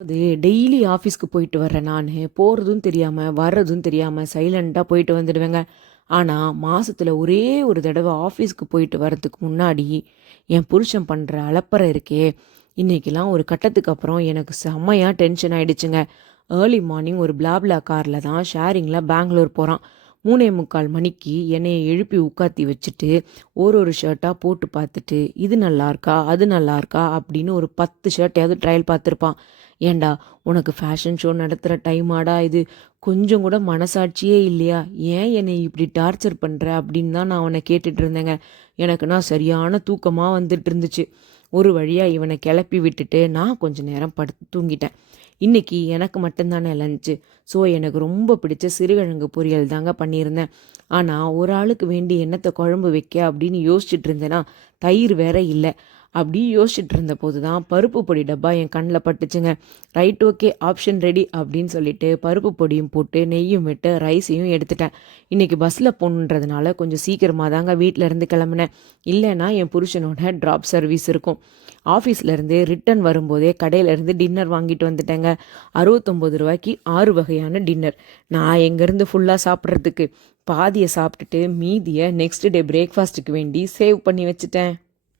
அது டெய்லி ஆஃபீஸ்க்கு போயிட்டு வர்றேன் நான். போகிறதும் தெரியாமல் வர்றதும் தெரியாமல் சைலண்ட்டாக போயிட்டு வந்துடுவேங்க. ஆனால் மாதத்தில் ஒரே ஒரு தடவை ஆஃபீஸ்க்கு போயிட்டு வர்றதுக்கு முன்னாடி என் புருஷன் பண்ணுற அலப்பறை இருக்கே, இன்றைக்கெல்லாம் ஒரு கட்டத்துக்கு அப்புறம் எனக்கு செம்மையாக டென்ஷன் ஆகிடுச்சுங்க. ஏர்லி மார்னிங் ஒரு பிளாப்லா காரில் தான் ஷேரிங்கில் பெங்களூர் போகிறான். 3:45 மணிக்கு என்னைய எழுப்பி உட்காத்தி வச்சுட்டு ஒரு ஷர்ட்டாக போட்டு பார்த்துட்டு இது நல்லா இருக்கா அது நல்லா இருக்கா அப்படின்னு ஒரு 10 ஷர்ட்டையாவது ட்ரையல் பார்த்துருப்பான். ஏண்டா, உனக்கு ஃபேஷன் ஷோ நடத்துகிற டைமாடா இது? கொஞ்சம் கூட மனசாட்சியே இல்லையா? ஏன் என்னை இப்படி டார்ச்சர் பண்ணுற அப்படின்னு தான் நான் அவனை கேட்டுட்டு இருந்தேங்க. எனக்குன்னா சரியான தூக்கமாக வந்துட்டு இருந்துச்சு. ஒரு வழியாக இவனை கிளப்பி விட்டுட்டு நான் கொஞ்ச நேரம் படுத்து தூங்கிட்டேன். இன்னைக்கு எனக்கு மட்டும்தானே லஞ்சு. ஸோ எனக்கு ரொம்ப பிடிச்ச சிறுகிழங்கு பொரியல் தாங்க பண்ணியிருந்தேன். ஆனால் ஒரு ஆளுக்கு வேண்டி என்னத்தை குழம்பு வைக்க அப்படின்னு யோசிச்சுட்டு இருந்தேன்னா தயிர் வேற இல்லை. அப்படி யோசிச்சுட்டு இருந்த போது தான் பருப்பு பொடி டப்பா என் கண்ணில் பட்டுச்சுங்க. ரைட், ஓகே, ஆப்ஷன் ரெடி அப்படின்னு சொல்லிட்டு பருப்பு பொடியும் போட்டு நெய்யும் விட்டு ரைஸையும் எடுத்துட்டேன். இன்றைக்கி பஸ்ஸில் போகணுன்றதுனால கொஞ்சம் சீக்கிரமாக தாங்க வீட்டில் இருந்து கிளம்புனேன். இல்லைன்னா என் புருஷனோட ட்ராப் சர்வீஸ் இருக்கும். ஆஃபீஸ்லேருந்து ரிட்டன் வரும்போதே கடையிலேருந்து டின்னர் வாங்கிட்டு வந்துட்டேங்க. 69 ரூபாய்க்கு 6 வகையான டின்னர். நான் எங்கேருந்து ஃபுல்லாக சாப்பிட்றதுக்கு பாதியை சாப்பிட்டுட்டு மீதியை நெக்ஸ்ட் டே பிரேக்ஃபாஸ்ட்டுக்கு வேண்டி சேவ் பண்ணி வச்சுட்டேன்.